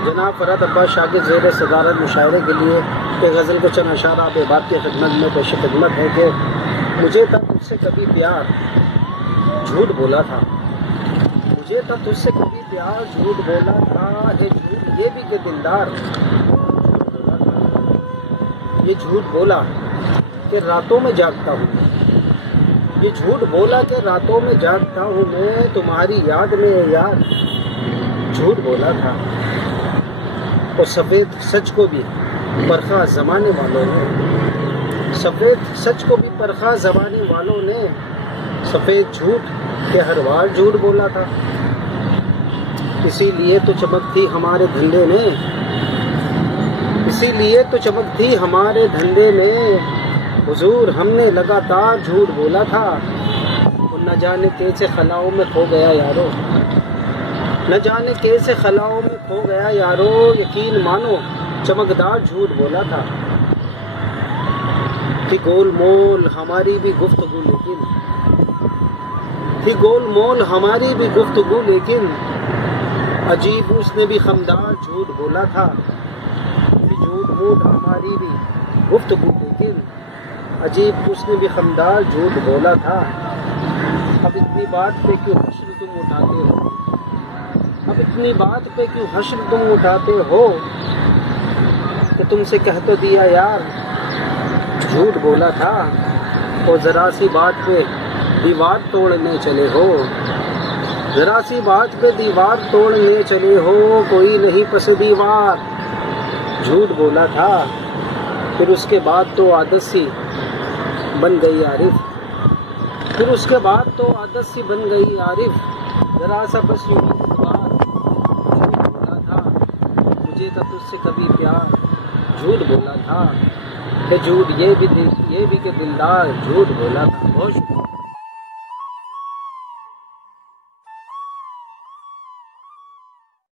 जनाब फरहत अब्बास शाह के ज़ेर सदारत मुशायरे के लिए एक गज़ल को चंद अशारा आप बात की खिदमत में पेश खिदमत है कि मुझे तब तुझसे कभी प्यार झूठ बोला था, मुझे तब तुझसे कभी प्यार झूठ बोला था, ये झूठ ये भी कि दिलदार ये झूठ बोला कि रातों में जागता हूँ, ये झूठ बोला कि रातों में जागता हूँ मैं तुम्हारी याद में यार झूठ बोला था। और सफ़ेद सच को भी परखा ज़माने वालों ने, सफ़ेद सच को भी परखा ज़माने वालों ने, सफ़ेद झूठ के हर बार झूठ बोला था। इसीलिए तो चमक थी हमारे धंधे में, इसीलिए तो चमक थी हमारे धंधे में, हुजूर हमने लगातार झूठ बोला था। और न जाने कैसे खलाओं में खो गया यारो, न जाने कैसे खलाओं में खो गया यारो, यकीन मानो चमकदार झूठ बोला था। थी गोलमोल हमारी भी गुफ्तगू लेकिन, थी गोलमोल हमारी भी गुफ्तगू लेकिन, अजीब उसने भी खमदार झूठ बोला था। थी झूठ मूठ हमारी भी गुफ्तगू लेकिन, अजीब उसने भी खमदार झूठ बोला था। अब इतनी बात पे क्यों हश्र तुम उठाते हो, अब इतनी बात पे क्यों हश्र तुम उठाते हो, कि तुमसे कह तो दिया यार झूठ बोला था। और ज़रा सी बात पे दीवार तोड़ने चले हो, ज़रा सी बात पे दीवार तोड़ने चले हो, कोई नहीं पस दीवार झूठ बोला था। फिर उसके बाद तो आदत सी बन गई आरिफ, फिर उसके बाद तो आदत सी बन गई आरिफ, ज़रा सा बस यूं झूठ बोला था। मुझे तो तुझसे कभी प्यार झूठ बोला था, कि झूठ ये भी कि दिलदार झूठ बोला था। बहुत शुक्रिया।